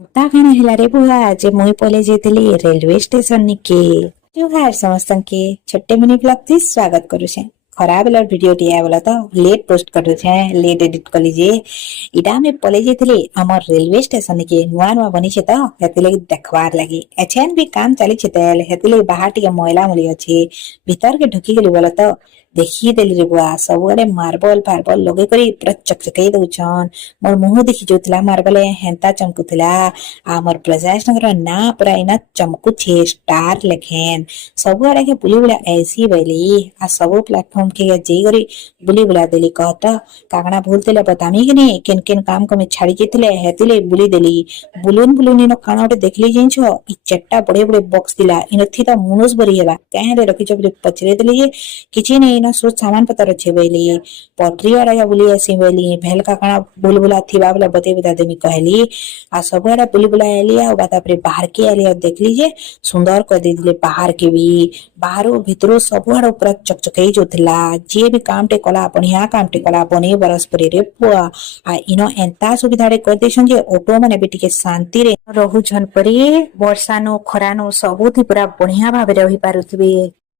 ତା କାଣା ହେଲା ରେ ବୁଆ ଯେ ମୁଇଁ ପଲେଇ ଯାଇଥିଲି ରେଲୱେ ଷ୍ଟେସନ ନିକେ। ଜୁହାର ସମସ୍ତଙ୍କେ ଛୋଟେ ମିନି ବ୍ଲଗ थी स्वागत करुछे। खराब बेला वीडियो टिया बोला तो लेट पोस्ट करुछे, लेट एडिट कली जे इटा में पले जेथिले हमर रेलवे स्टेशन के नुआ नुआ बनी छे तो हेतिले देखवार लागि एछेन भी काम चली छे तेल हेतिले बाहर टिके मैला मुली अछि भीतर के ढुकी गेली बोला तो देखी देली रे बुआ सबुआडे मार्बल फार्बल लगे करी पूरा चकचकई दउछन। मोर मुंह देखि जोतला मार्बल हेंता चमकुतला आमर प्रजास नगर ना पूरा इना चमकु छे स्टार लेखेन सबुआडे के बुली बुला ऐसी बैली आ सबु प्लेटफॉर्म के जे करी बुली बुला देली कहता कागना भूल तेले बतामी कि नहीं केन केन काम को में छाड़ी जेथिले हेतिले बुली देली बुलुन बुलुन इनो काना उठे देखली जिंछो इ चट्टा बड़े बड़े बॉक्स दिला इनो थी तो मुनुस बरी हेला कहे रे रखी जब पचरे देली जे किछि नहीं इनो सो सामान पतर छे बैली पटरी वाला बुली आसी बैली भेल का काना बुलबुला थीबा वाला बते बता देमी कहली आ सबुआडे बुली बुला एली आ बाता पर बाहर के एली देखली जे सुंदर कर देले बाहर के भी बाहरो भीतरो सबुआडे पूरा चकचकई जोथला जे भी काम टे कला बढ़िया काम टे कला बने बरस परे रे पुआ आ इनो एंता सुविधा रे कर देछन जे ऑटो माने भी टिके शांति रे रहू छन परे वर्षा नो खरा नो सबुथि पूरा बढ़िया भाबे रही पारुथबे